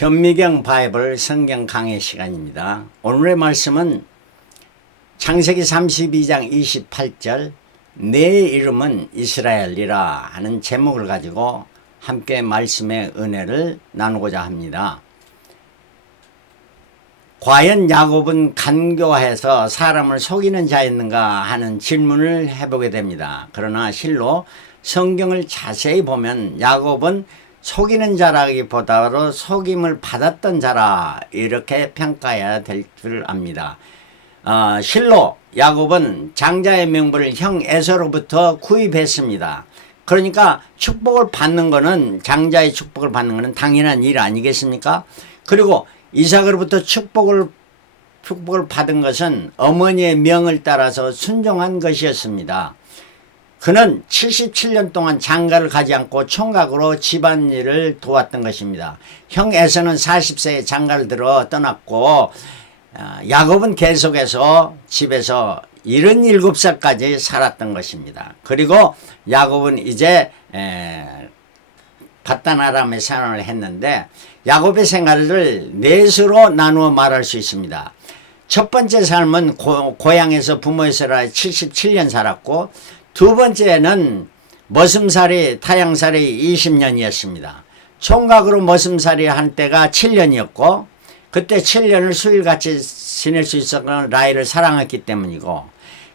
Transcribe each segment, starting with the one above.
현미경 바이블 성경 강해 시간입니다. 오늘의 말씀은 창세기 32장 28절 내 이름은 이스라엘이라 하는 제목을 가지고 함께 말씀의 은혜를 나누고자 합니다. 과연 야곱은 간교해서 사람을 속이는 자였는가 하는 질문을 해보게 됩니다. 그러나 실로 성경을 자세히 보면 야곱은 속이는 자라기보다도 속임을 받았던 자라 이렇게 평가해야 될 줄 압니다. 실로 야곱은 장자의 명분을 형 에서로부터 구입했습니다. 그러니까 축복을 받는 거는 장자의 축복을 받는 거는 당연한 일 아니겠습니까? 그리고 이삭으로부터 축복을 받은 것은 어머니의 명을 따라서 순종한 것이었습니다. 그는 77년 동안 장가를 가지 않고 총각으로 집안일을 도왔던 것입니다. 형 에서는 40세에 장가를 들어 떠났고 야곱은 계속해서 집에서 77살까지 살았던 것입니다. 그리고 야곱은 이제 밧단 아람에 생활을 했는데 야곱의 생활을 넷으로 나누어 말할 수 있습니다. 첫 번째 삶은 고향에서 부모의 세라에 77년 살았고 두 번째는 머슴살이 타향살이 20년이었습니다. 총각으로 머슴살이 한 때가 7년이었고 그때 7년을 수일같이 지낼 수 있었던 라헬을 사랑했기 때문이고,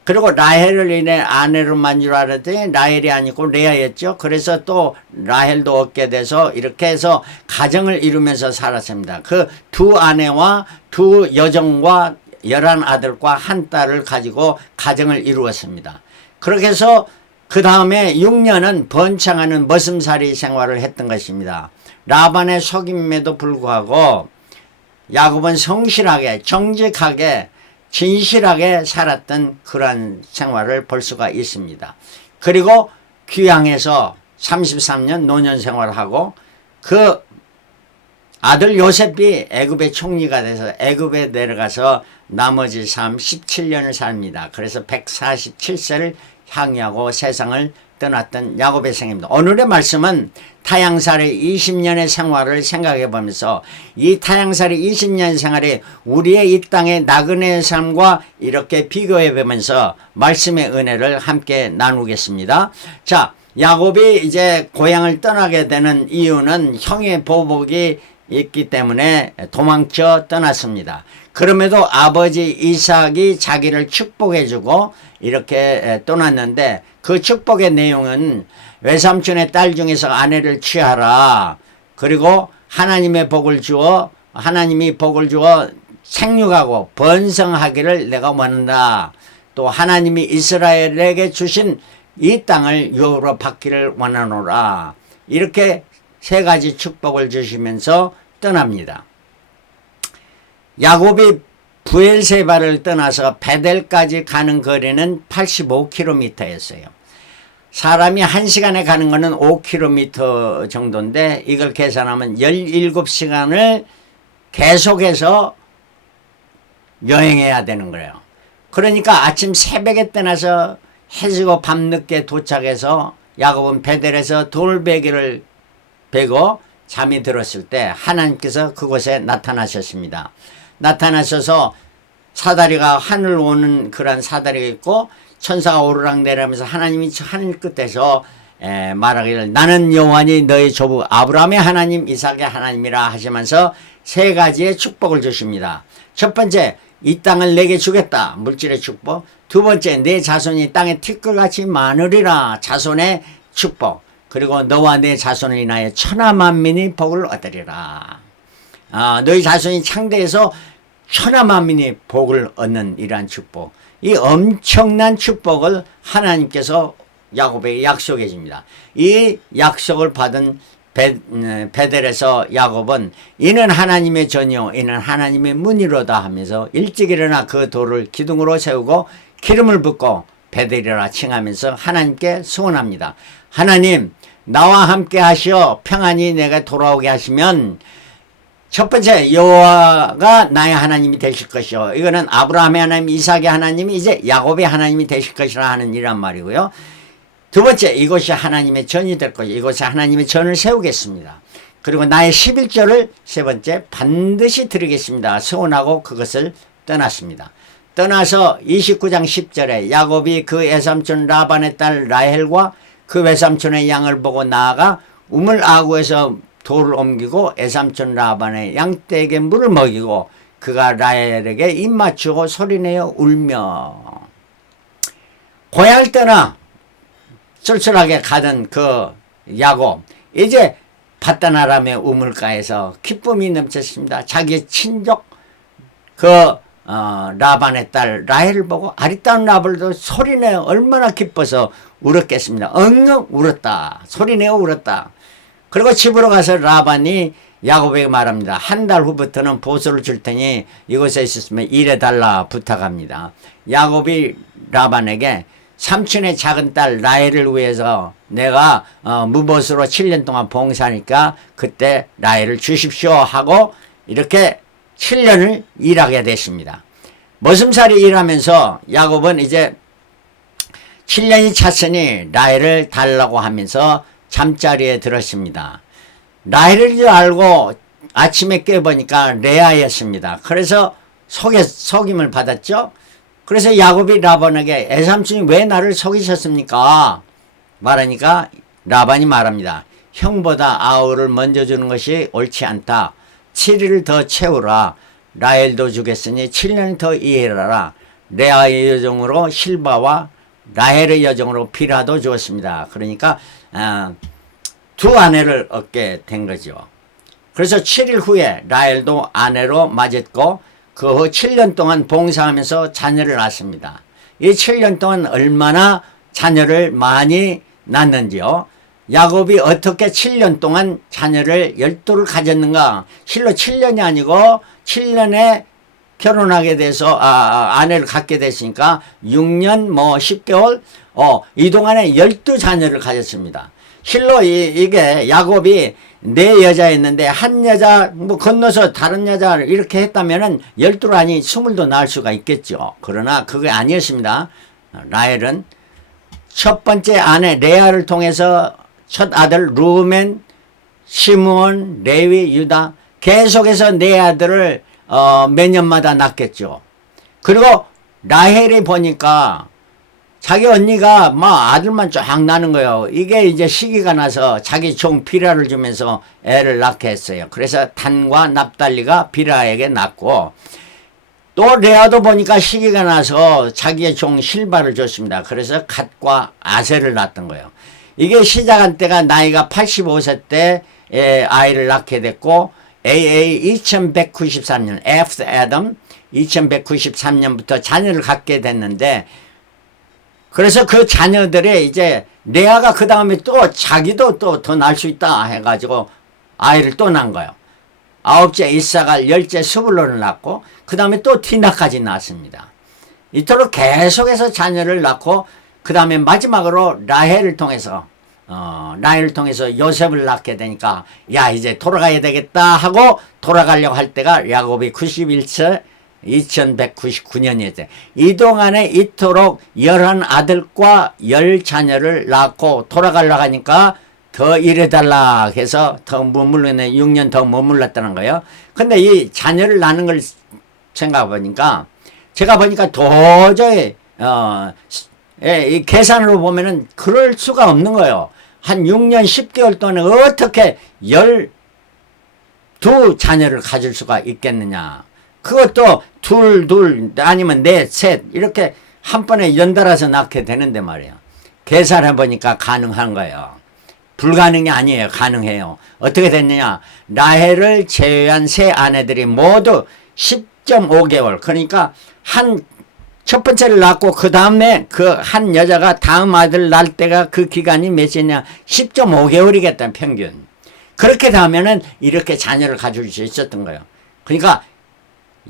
그리고 라헬을 인해 아내로 만 줄 알았더니 라헬이 아니고 레아였죠. 그래서 또 라헬도 얻게 돼서 이렇게 해서 가정을 이루면서 살았습니다. 그 두 아내와 두 여종과 11아들과 한 딸을 가지고 가정을 이루었습니다. 그렇게 해서 그 다음에 6년은 번창하는 머슴살이 생활을 했던 것입니다. 라반의 속임에도 불구하고 야곱은 성실하게 정직하게 진실하게 살았던 그러한 생활을 볼 수가 있습니다. 그리고 귀향에서 33년 노년 생활하고 그 아들 요셉이 애굽의 총리가 돼서 애굽에 내려가서 나머지 삶 17년을 삽니다. 그래서 147세를 향유하고 세상을 떠났던 야곱의 생입니다. 오늘의 말씀은 타향살이 20년의 생활을 생각해 보면서 이 타향살이 20년 생활이 우리의 이 땅의 나그네의 삶과 이렇게 비교해 보면서 말씀의 은혜를 함께 나누겠습니다. 자, 야곱이 이제 고향을 떠나게 되는 이유는 형의 보복이 있기 때문에 도망쳐 떠났습니다. 그럼에도 아버지 이삭이 자기를 축복해주고 이렇게 떠났는데 그 축복의 내용은 외삼촌의 딸 중에서 아내를 취하라. 그리고 하나님이 복을 주어 생육하고 번성하기를 내가 원한다. 또 하나님이 이스라엘에게 주신 이 땅을 유업으로 받기를 원하노라. 이렇게 세 가지 축복을 주시면서 떠납니다. 야곱이 부엘세바를 떠나서 베델까지 가는 거리는 85km였어요. 사람이 1시간에 가는 거는 5km 정도인데 이걸 계산하면 17시간을 계속해서 여행해야 되는 거예요. 그러니까 아침 새벽에 떠나서 해지고 밤늦게 도착해서 야곱은 베델에서 돌베개를 베고 잠이 들었을 때 하나님께서 그곳에 나타나셨습니다. 나타나셔서 사다리가 하늘 오는 그런 사다리가 있고 천사가 오르락내리면서 하나님이 하늘 끝에서 말하기를 나는 여호와니 너희 조부 아브라함의 하나님 이삭의 하나님이라 하시면서 세 가지의 축복을 주십니다. 첫 번째, 이 땅을 내게 주겠다. 물질의 축복. 두 번째, 내 자손이 땅에 티끌같이 많으리라. 자손의 축복. 그리고 너와 내 자손을 인하여 천하만민이 복을 얻으리라. 너희 자손이 창대해서 천하만민이 복을 얻는 이러한 축복. 이 엄청난 축복을 하나님께서 야곱에게 약속해 줍니다. 이 약속을 받은 베델에서 야곱은 이는 하나님의 전이요 이는 하나님의 문이로다 하면서 일찍 일어나 그 돌을 기둥으로 세우고 기름을 붓고 베델이라 칭하면서 하나님께 소원합니다. 하나님, 나와 함께 하시어 평안히 내가 돌아오게 하시면 첫 번째, 여호와가 나의 하나님이 되실 것이요. 이거는 아브라함의 하나님, 이삭의 하나님이 이제 야곱의 하나님이 되실 것이라 하는 이란 말이고요. 두 번째, 이곳이 하나님의 전이 될 것이요. 이곳에 하나님의 전을 세우겠습니다. 그리고 나의 11조를 세 번째 반드시 드리겠습니다. 서원하고 그것을 떠났습니다. 떠나서 29장 10절에 야곱이 그 외삼촌 라반의 딸 라헬과 그 외삼촌의 양을 보고 나아가 우물 아구에서 돌을 옮기고 외삼촌 라반의 양떼에게 물을 먹이고 그가 라헬에게 입 맞추고 소리내어 울며 고향을 떠나 쏠쏠하게 가던 그 야곱 이제 밧단 아람의 우물가에서 기쁨이 넘쳤습니다. 자기의 친족 라반의 딸 라헬을 보고 아리따운 라반도 소리내어 얼마나 기뻐서 울었겠습니다. 엉엉 울었다. 소리내어 울었다. 그리고 집으로 가서 라반이 야곱에게 말합니다. 한 달 후부터는 보수를 줄 테니 이곳에 있었으면 일해달라 부탁합니다. 야곱이 라반에게 삼촌의 작은 딸 라헬을 위해서 내가 무보수로 7년 동안 봉사하니까 그때 라헬을 주십시오 하고 이렇게 7년을 일하게 됐습니다. 머슴살이 일하면서 야곱은 이제 7년이 찼으니 라헬을 달라고 하면서 잠자리에 들었습니다. 라헬을 줄 알고 아침에 깨보니까 레아였습니다. 그래서 속임을 받았죠. 그래서 야곱이 라반에게 애삼촌이 왜 나를 속이셨습니까? 말하니까 라반이 말합니다. 형보다 아우를 먼저 주는 것이 옳지 않다. 7일을 더 채우라. 라헬도 주겠으니 7년 더 일하라. 레아의 여종으로 실바와 라헬의 여종으로 비라도 주었습니다. 그러니까 두 아내를 얻게 된 거죠. 그래서 7일 후에 라헬도 아내로 맞았고 그 후 7년 동안 봉사하면서 자녀를 낳습니다. 이 7년 동안 얼마나 자녀를 많이 낳는지요. 야곱이 어떻게 7년 동안 자녀를 12를 가졌는가. 실로 7년이 아니고 7년에 결혼하게 돼서 아내를 갖게 됐으니까 6년 10개월 이 동안에 12자녀를 가졌습니다. 실로 이게 야곱이 네 여자였는데 한 여자 건너서 다른 여자를 이렇게 했다면은 12를 아니 20도 낳을 수가 있겠죠. 그러나 그게 아니었습니다. 라헬은 첫 번째 아내 레아를 통해서 첫 아들 루벤, 시므온, 레위, 유다 계속해서 네 아들을 몇 년마다 낳겠죠. 그리고 라헬이 보니까 자기 언니가 아들만 쫙 나는 거예요. 이게 이제 시기가 나서 자기 종 비라를 주면서 애를 낳게 했어요. 그래서 단과 납달리가 비라에게 낳고 또 레아도 보니까 시기가 나서 자기의 종 실바를 줬습니다. 그래서 갓과 아셀을 낳았던 거예요. 이게 시작한 때가 나이가 85세 때 아이를 낳게 됐고 AA 2193년 after Adam 2193년부터 자녀를 갖게 됐는데 그래서 그 자녀들의 이제 레아가 그 다음에 또 자기도 또 더 낳을 수 있다 해가지고 아이를 또 낳은 거예요. 9째 이사갈, 10째 스불론을 낳고 그 다음에 또 디나까지 낳았습니다. 이토록 계속해서 자녀를 낳고 그 다음에 마지막으로 라헬을 통해서 요셉을 낳게 되니까 야 이제 돌아가야 되겠다 하고 돌아가려고 할 때가 야곱이 91세 2199년이었어요. 이 동안에 이토록 11아들과 10자녀를 낳고 돌아가려고 하니까 더 일해달라 해서 더 머물렀네. 6년 더 머물렀다는 거예요. 근데 이 자녀를 낳는 걸 생각해보니까 제가 보니까 도저히 이 계산으로 보면은 그럴 수가 없는 거예요. 한 6년 10개월 동안에 어떻게 12자녀를 가질 수가 있겠느냐. 그것도 둘 아니면 넷, 셋 이렇게 한 번에 연달아서 낳게 되는데 말이에요. 계산해 보니까 가능한 거예요. 불가능이 아니에요. 가능해요. 어떻게 됐느냐. 라헬을 제외한 세 아내들이 모두 10.5개월 그러니까 첫 번째를 낳고 그 다음에 그 한 여자가 다음 아들 낳을 때가 그 기간이 몇이냐 10.5개월이겠다 평균. 그렇게 되면은 이렇게 자녀를 가질 수 있었던 거예요. 그러니까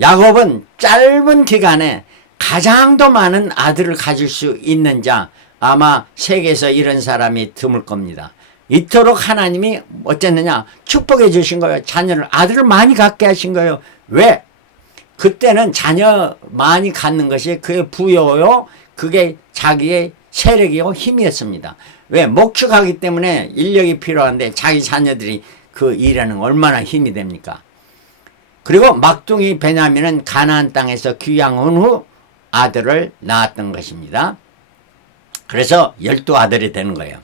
야곱은 짧은 기간에 가장 더 많은 아들을 가질 수 있는 자 아마 세계에서 이런 사람이 드물 겁니다. 이토록 하나님이 어쨌느냐 축복해 주신 거예요. 자녀를 아들을 많이 갖게 하신 거예요. 왜? 그때는 자녀 많이 갖는 것이 그의 부여요. 그게 자기의 세력이요 힘이었습니다. 왜? 목축하기 때문에 인력이 필요한데 자기 자녀들이 그 일하는 얼마나 힘이 됩니까? 그리고 막둥이 베냐민은 가나안 땅에서 귀양한 후 아들을 낳았던 것입니다. 그래서 12아들이 되는 거예요.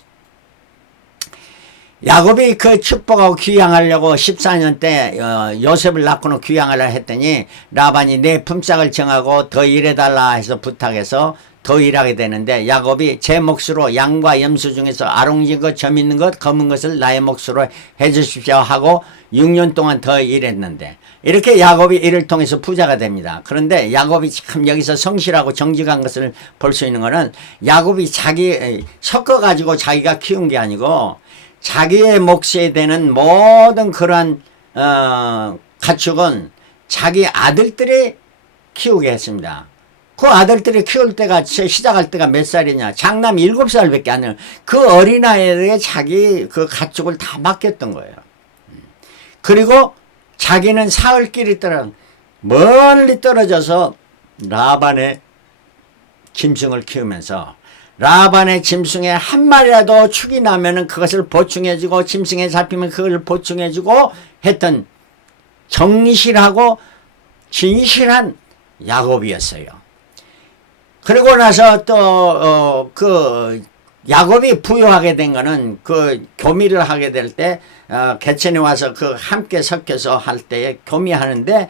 야곱이 그 축복하고 귀양하려고 14년 때 요셉을 낳고는 귀양하려 했더니 라반이 내 품삯을 정하고 더 일해달라 해서 부탁해서 더 일하게 되는데 야곱이 제 몫으로 양과 염소 중에서 아롱진 것, 점 있는 것, 검은 것을 나의 몫으로 해주십시오 하고 6년 동안 더 일했는데 이렇게 야곱이 이를 통해서 부자가 됩니다. 그런데 야곱이 참 여기서 성실하고 정직한 것을 볼 수 있는 것은 야곱이 자기 섞어가지고 자기가 키운 게 아니고 자기의 몫에 되는 모든 그러한 가축은 자기 아들들이 키우게 했습니다. 그 아들들이 키울 때가 시작할 때가 몇 살이냐, 장남 7살밖에 안 돼요. 그 어린아이에게 자기 그 가축을 다 맡겼던 거예요. 그리고 자기는 사흘길이 멀리 떨어져서 라반의 짐승을 키우면서 라반의 짐승에 한 마리라도 축이 나면은 그것을 보충해주고 짐승에 잡히면 그걸 보충해주고 했던 정실하고 진실한 야곱이었어요. 그리고 나서 또 그 야곱이 부유하게 된 거는 그 교미를 하게 될 때 개천에 와서 그 함께 섞여서 할 때 교미하는데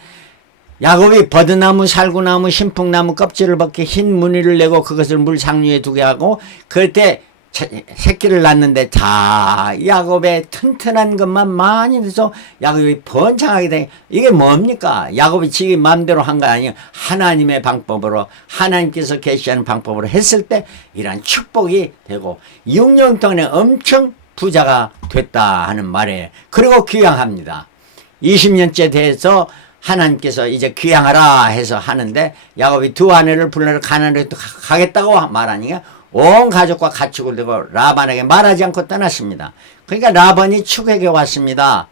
야곱이 버드나무, 살구나무, 신풍나무 껍질을 벗겨 흰 무늬를 내고 그것을 물 상류에 두게 하고 그럴 때 새끼를 낳는데 자 야곱의 튼튼한 것만 많이 돼서 야곱이 번창하게 돼. 이게 뭡니까? 야곱이 지기 마음대로 한 거 아니에요. 하나님의 방법으로 하나님께서 계시하는 방법으로 했을 때 이런 축복이 되고 6년 동안에 엄청 부자가 됐다 하는 말이에요. 그리고 귀향합니다. 20년째 돼서 하나님께서 이제 귀향하라 해서 하는데 야곱이 두 아내를 불러 가나안으로 가겠다고 말하니까 온 가족과 가축을 들고 라반에게 말하지 않고 떠났습니다. 그러니까 라반이 축에게 왔습니다.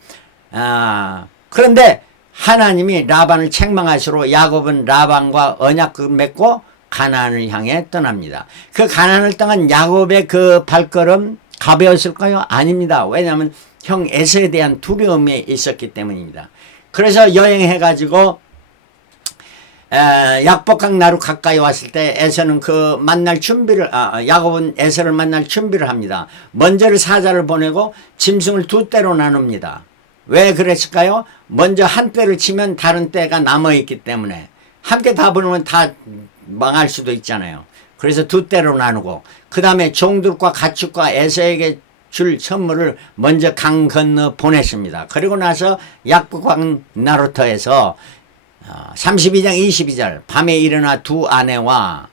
그런데 하나님이 라반을 책망하시로 야곱은 라반과 언약을 맺고 가나안을 향해 떠납니다. 그 가나안을 떠난 야곱의 그 발걸음 가벼웠을까요? 아닙니다. 왜냐하면 형 에서에 대한 두려움이 있었기 때문입니다. 그래서 여행해가지고 약복강 나루 가까이 왔을 때 에서는 그 만날 준비를 야곱은 에서를 만날 준비를 합니다. 먼저를 사자를 보내고 짐승을 두 떼로 나눕니다. 왜 그랬을까요? 먼저 한 떼를 치면 다른 떼가 남아있기 때문에 함께 다 보내면 다 망할 수도 있잖아요. 그래서 두 떼로 나누고 그 다음에 종들과 가축과 에서에게 줄 선물을 먼저 강 건너 보냈습니다. 그리고 나서 약복강 나루터에서 32장 22절 밤에 일어나 두 아내와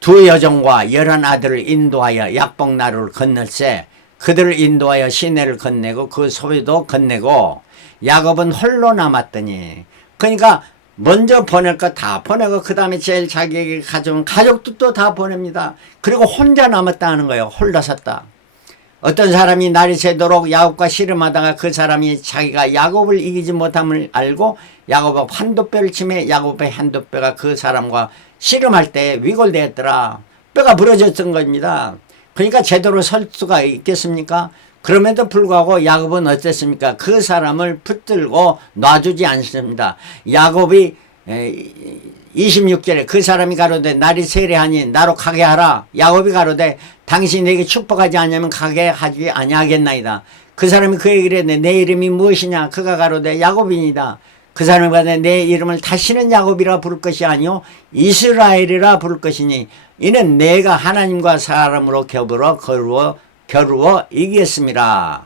두 여종과 11아들을 인도하여 약복나루를 건널세 그들을 인도하여 시내를 건네고 그 소유도 건네고 야곱은 홀로 남았더니 그러니까 먼저 보낼 거 다 보내고 그 다음에 제일 자기에게 가져온 가족도 또 다 보냅니다. 그리고 혼자 남았다는 거예요. 홀로 섰다. 어떤 사람이 날이 새도록 야곱과 씨름하다가 그 사람이 자기가 야곱을 이기지 못함을 알고 야곱하고 한도뼈를 치매 야곱의 한도뼈가 그 사람과 씨름할 때 위골되었더라. 뼈가 부러졌던 겁니다. 그러니까 제대로 설 수가 있겠습니까? 그럼에도 불구하고 야곱은 어땠습니까? 그 사람을 붙들고 놔주지 않습니다. 야곱이 26절에 그 사람이 가로되 날이 세례하니 나로 가게 하라. 야곱이 가로되 당신이 내게 축복하지 않으면 가게 하지 아니하겠나이다. 그 사람이 그에게 이르되 내 이름이 무엇이냐? 그가 가로되 야곱이니이다. 그 사람이 가로되 내 이름을 다시는 야곱이라 부를 것이 아니요 이스라엘이라 부를 것이니 이는 내가 하나님과 사람으로 겨루어 이기겠습니다.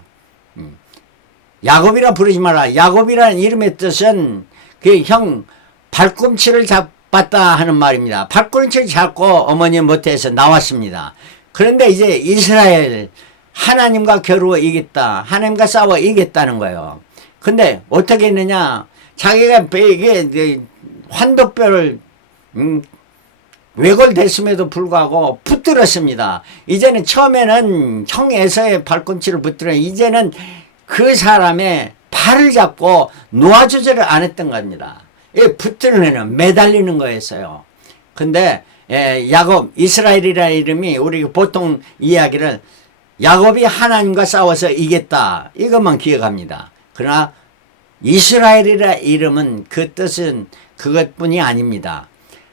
야곱이라 부르지 마라. 야곱이라는 이름의 뜻은 그 형 발꿈치를 잡았다 하는 말입니다. 발꿈치를 잡고 어머니 못해서 나왔습니다. 그런데 이제 이스라엘 하나님과 겨루어 이겼다. 하나님과 싸워 이겼다는 거예요. 근데 어떻게 했느냐? 자기가 이게 환도뼈를 왜골됐음에도 불구하고 붙들었습니다. 이제는 처음에는 형 에서의 발꿈치를 붙들어 이제는 그 사람의 팔을 잡고 놓아주지를 안 했던 겁니다. 붙들면 매달리는 거였어요. 근데 야곱 이스라엘이라는 이름이 우리 보통 이야기를 야곱이 하나님과 싸워서 이겼다. 이것만 기억합니다. 그러나 이스라엘이라 이름은 그 뜻은 그것뿐이 아닙니다.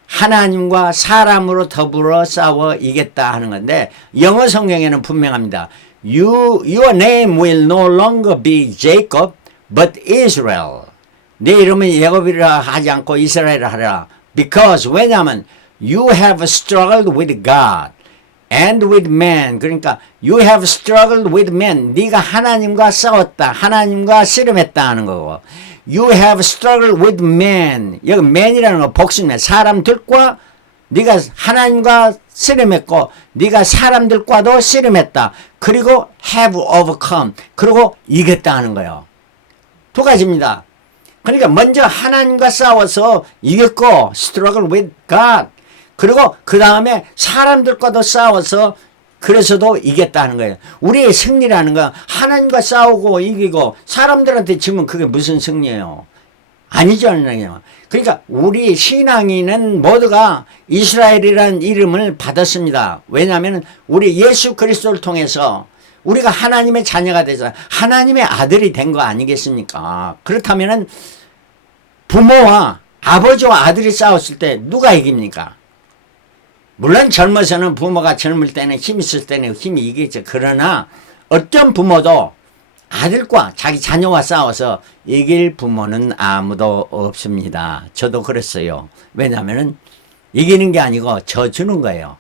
하나님과 사람으로 더불어 싸워 이겼다 하는 건데 영어 성경에는 분명합니다. Your name will no longer be Jacob but Israel. 내 이름은 야곱이라 하지 않고 이스라엘이라 하라. Because 왜냐하면 you have struggled with God and with man. 그러니까 you have struggled with man. 네가 하나님과 싸웠다. 하나님과 씨름했다 하는 거고. You have struggled with man. 여기 man이라는 거 복수입니다. 사람들과 네가 하나님과 씨름했고 네가 사람들과도 씨름했다. 그리고 have overcome. 그리고 이겼다 하는 거예요. 두 가지입니다. 그러니까 먼저 하나님과 싸워서 이겼고 struggle with God. 그리고 그 다음에 사람들과도 싸워서 그래서도 이겼다는 거예요. 우리의 승리라는 건 하나님과 싸우고 이기고 사람들한테 지면 그게 무슨 승리예요? 아니죠. 그러니까 우리 신앙인은 모두가 이스라엘이라는 이름을 받았습니다. 왜냐하면 우리 예수 그리스도를 통해서 우리가 하나님의 자녀가 돼서 하나님의 아들이 된 거 아니겠습니까? 그렇다면 부모와 아버지와 아들이 싸웠을 때 누가 이깁니까? 물론 젊어서는 부모가 젊을 때는 힘 있을 때는 힘이 이기죠. 그러나 어떤 부모도 아들과 자기 자녀와 싸워서 이길 부모는 아무도 없습니다. 저도 그랬어요. 왜냐하면 이기는 게 아니고 져주는 거예요.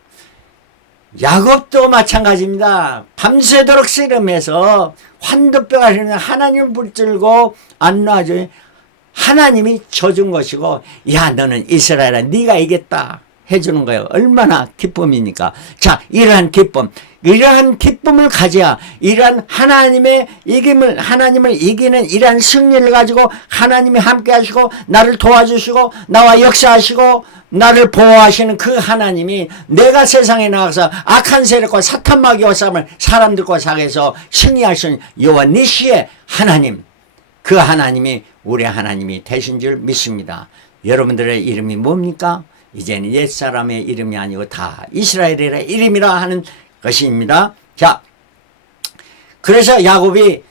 야곱도 마찬가지입니다. 밤새도록 씨름해서 환도뼈가 흐르는 하나님을 붙들고 안 놔줘요. 하나님이 져준 것이고 야 너는 이스라엘아 네가 이겼다 해주는 거예요. 얼마나 기쁨입니까? 자, 이러한 기쁨을 가져야 이러한 하나님의 이김을, 하나님을 이기는 이러한 승리를 가지고 하나님이 함께 하시고 나를 도와주시고 나와 역사하시고 나를 보호하시는 그 하나님이 내가 세상에 나가서 악한 세력과 사탄 마귀와 싸움을 사람들과 싸워서 승리하시는 여호와 니시의 하나님, 그 하나님이 우리 하나님이 되신 줄 믿습니다. 여러분들의 이름이 뭡니까? 이제는 옛사람의 이름이 아니고 다 이스라엘의 이름이라 하는 것입니다. 자, 그래서 야곱이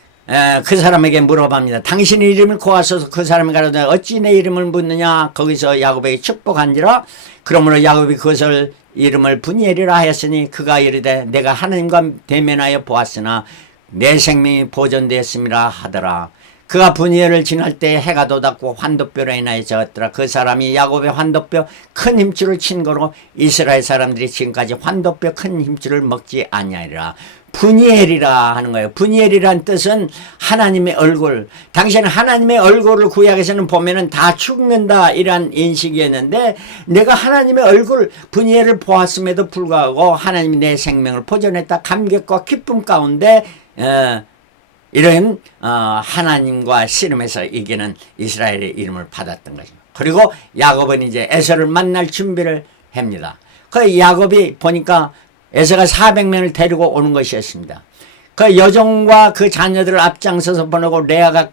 그 사람에게 물어봅니다. 당신의 이름을 고하소서. 그 사람이 가로되 어찌 내 이름을 묻느냐. 거기서 야곱에게 축복한지라. 그러므로 야곱이 그것을 이름을 분이엘이라 하였으니 그가 이르되 내가 하나님과 대면하여 보았으나 내 생명이 보존되었음이라 하더라. 그가 분이엘을 지날 때 해가 돋았고 환도뼈로 인하여 졌더라. 그 사람이 야곱의 환도뼈 큰 힘줄을 친 거로 이스라엘 사람들이 지금까지 환도뼈 큰 힘줄을 먹지 아니하리라. 분이엘이라 하는 거예요. 분이엘이란 뜻은 하나님의 얼굴. 당시에는 하나님의 얼굴을 구약에서는 보면은 다 죽는다 이란 인식이었는데 내가 하나님의 얼굴 분이엘을 보았음에도 불구하고 하나님이 내 생명을 보존했다. 감격과 기쁨 가운데 이런 하나님과 씨름해서 이기는 이스라엘의 이름을 받았던 것입니다. 그리고 야곱은 이제 에서를 만날 준비를 합니다. 그 야곱이 보니까 에서가 400명을 데리고 오는 것이었습니다. 그 여종과 그 자녀들을 앞장서서 보내고 레아가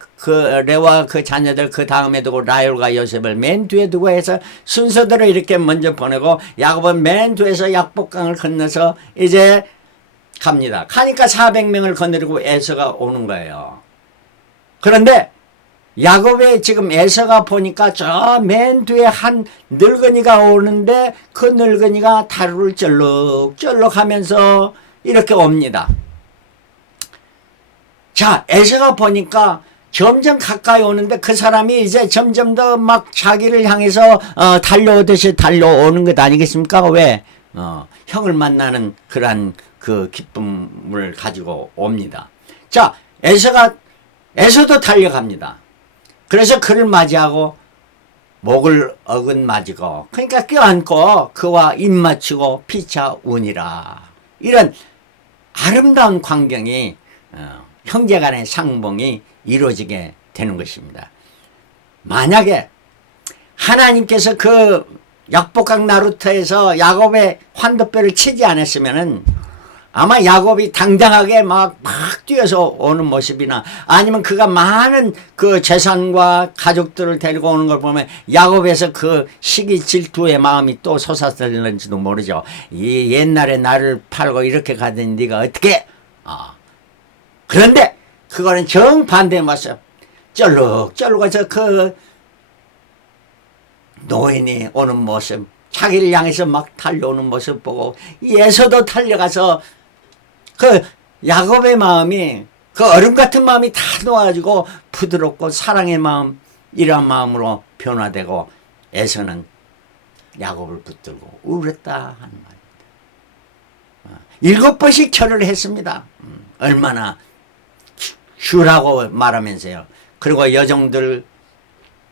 레와 그 자녀들 그 다음에 두고 라헬과 요셉을 맨 뒤에 두고 해서 순서대로 이렇게 먼저 보내고 야곱은 맨 뒤에서 약복강을 건너서 이제 갑니다. 가니까 400명을 거느리고 에서가 오는 거예요. 그런데 야곱의 지금 에서가 보니까 저 맨 뒤에 한 늙은이가 오는데 그 늙은이가 다루를 쩔룩쩔룩 하면서 이렇게 옵니다. 자, 에서가 보니까 점점 가까이 오는데 그 사람이 이제 점점 더 막 자기를 향해서 달려오듯이 달려오는 것 아니겠습니까? 왜? 형을 만나는 그러한 그 기쁨을 가지고 옵니다. 자, 에서도 달려갑니다. 그래서 그를 맞이하고 목을 어긋맞이고 그러니까 껴안고 그와 입맞추고 피차 우니라. 이런 아름다운 광경이 형제간의 상봉이 이루어지게 되는 것입니다. 만약에 하나님께서 그 약복강 나루터에서 야곱의 환도뼈를 치지 않았으면은 아마 야곱이 당당하게 막 뛰어서 오는 모습이나 아니면 그가 많은 그 재산과 가족들을 데리고 오는 걸 보면 야곱에서 그 시기 질투의 마음이 또 솟았을는지도 모르죠. 이 옛날에 나를 팔고 이렇게 가더니 네가 어떻게 그런데 그거는 정반대의 모습. 쩔룩쩔룩해서 그 노인이 오는 모습, 자기를 향해서 막 달려오는 모습 보고 예서도 달려가서 그 야곱의 마음이, 그 얼음 같은 마음이 다 놓아가지고 부드럽고 사랑의 마음, 이러한 마음으로 변화되고 에서는 야곱을 붙들고 울었다 하는 말입니다. 7번씩 절을 했습니다. 얼마나 주라고 말하면서요. 그리고 여종들,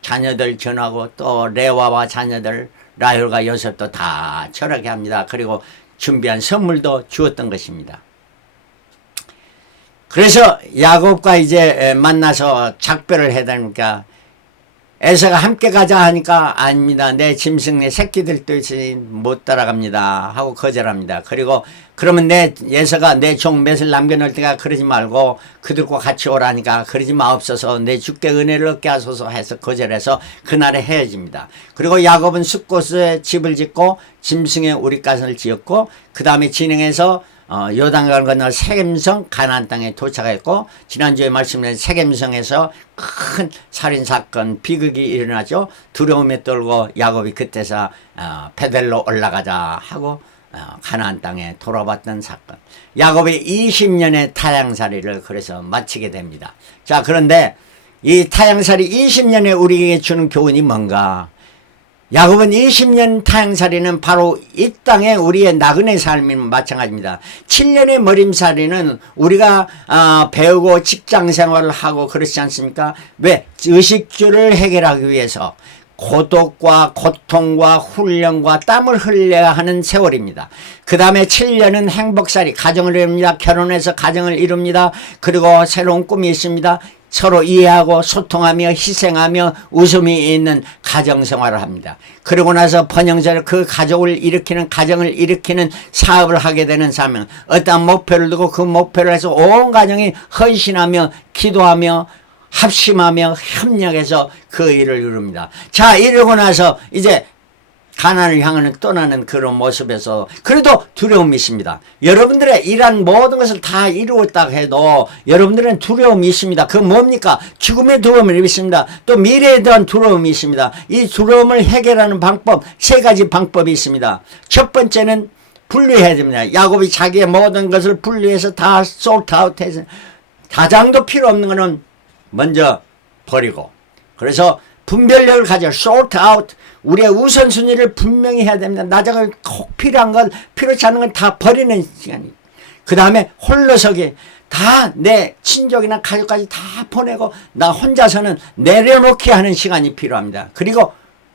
자녀들 전하고 또 레와와 자녀들, 라헬과 요셉도 다 절하게 합니다. 그리고 준비한 선물도 주었던 것입니다. 그래서 야곱과 이제 만나서 작별을 해야 되니까 에서가 함께 가자 하니까 아닙니다. 내 짐승 내 새끼들도 있으니 못 따라갑니다 하고 거절합니다. 그리고 그러면 에서가 내 종 맷을 남겨놓을 때가 그러지 말고 그들과 같이 오라니까 그러지 마옵소서, 내 주께 은혜를 얻게 하소서 해서 거절해서 그날에 헤어집니다. 그리고 야곱은 숫곳에 집을 짓고 짐승의 우릿갓을 지었고 그 다음에 진행해서 요단강을 건너 세겜성 가나안 땅에 도착했고, 지난주에 말씀드린 세겜성에서 큰 살인사건 비극이 일어나죠. 두려움에 떨고 야곱이 그때서 베델로 올라가자 하고 가나안 땅에 돌아왔던 사건. 야곱이 20년의 타향살이를 그래서 마치게 됩니다. 자, 그런데 이 타향살이 20년에 우리에게 주는 교훈이 뭔가? 야곱은 20년 타향살이는 바로 이 땅에 우리의 나그네 삶이 마찬가지입니다. 7년의 머림살이는 우리가 배우고 직장생활을 하고 그렇지 않습니까? 왜? 의식주를 해결하기 위해서 고독과 고통과 훈련과 땀을 흘려야 하는 세월입니다. 그 다음에 7년은 행복살이, 가정을 이룹니다. 결혼해서 가정을 이룹니다. 그리고 새로운 꿈이 있습니다. 서로 이해하고 소통하며 희생하며 웃음이 있는 가정생활을 합니다. 그러고 나서 번영절, 그 가족을 일으키는, 가정을 일으키는 사업을 하게 되는 사명, 어떠한 목표를 두고 그 목표를 해서 온 가정이 헌신하며 기도하며 합심하며 협력해서 그 일을 이룹니다. 자, 이러고 나서 이제 가나안을 향하는 떠나는 그런 모습에서 그래도 두려움이 있습니다. 여러분들의 일한 모든 것을 다 이루었다 해도 여러분들은 두려움이 있습니다. 그 뭡니까? 죽음의 두려움이 있습니다. 또 미래에 대한 두려움이 있습니다. 이 두려움을 해결하는 방법, 3가지 방법이 있습니다. 첫 번째는 분리해야 됩니다. 야곱이 자기의 모든 것을 분리해서 다 sort out 해서 다장도 필요 없는 것은 먼저 버리고, 그래서 분별력을 가져 sort out, 우리의 우선순위를 분명히 해야 됩니다. 나자가 꼭 필요한 것, 필요치 않은 건 다 버리는 시간이. 그 다음에 홀로서기, 다 내 친족이나 가족까지 다 보내고 나 혼자서는 내려놓게 하는 시간이 필요합니다. 그리고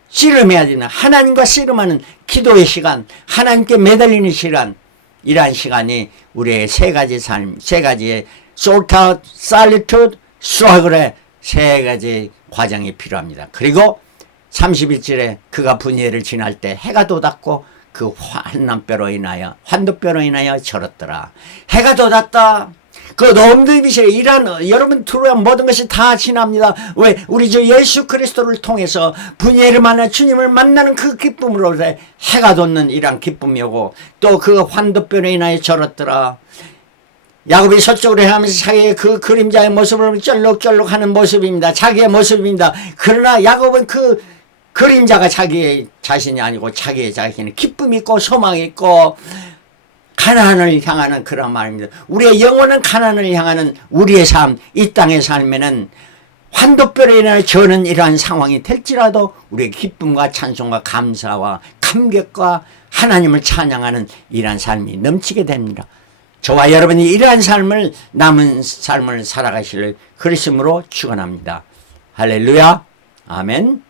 씨름해야 됩니다. 하나님과 씨름하는 기도의 시간, 하나님께 매달리는 시간, 이러한 시간이 우리의 3가지 삶, 3가지의 sort out, solitude, struggle의 3가지 과정이 필요합니다. 그리고 30일째 그가 분예를 지날 때 해가 돋았고 그 한남뼈로 인하여, 환도뼈로 인하여 절었더라. 해가 돋았다. 그 넘는 빛에 일한 여러분 들어온 모든 것이 다 지납니다. 왜? 우리 주 예수 그리스도를 통해서 분예를 만나 주님을 만나는 그 기쁨으로 해가 돋는 이러한 기쁨이 오고, 또 그 환도뼈로 인하여 절었더라. 야곱이 서쪽으로 향하면서 자기의 그 그림자의 모습을 쩔룩쩔룩하는 모습입니다. 자기의 모습입니다. 그러나 야곱은 그 그림자가 자기의 자신이 아니고 자기의 자신이 기쁨이 있고 소망이 있고 가나안을 향하는 그런 말입니다. 우리의 영혼은 가나안을 향하는 우리의 삶, 이 땅의 삶에는 환도뼈로 인하여 저는 이러한 상황이 될지라도 우리의 기쁨과 찬송과 감사와 감격과 하나님을 찬양하는 이러한 삶이 넘치게 됩니다. 저와 여러분이 이러한 삶을, 남은 삶을 살아가시를 그리스도로 축원합니다. 할렐루야. 아멘.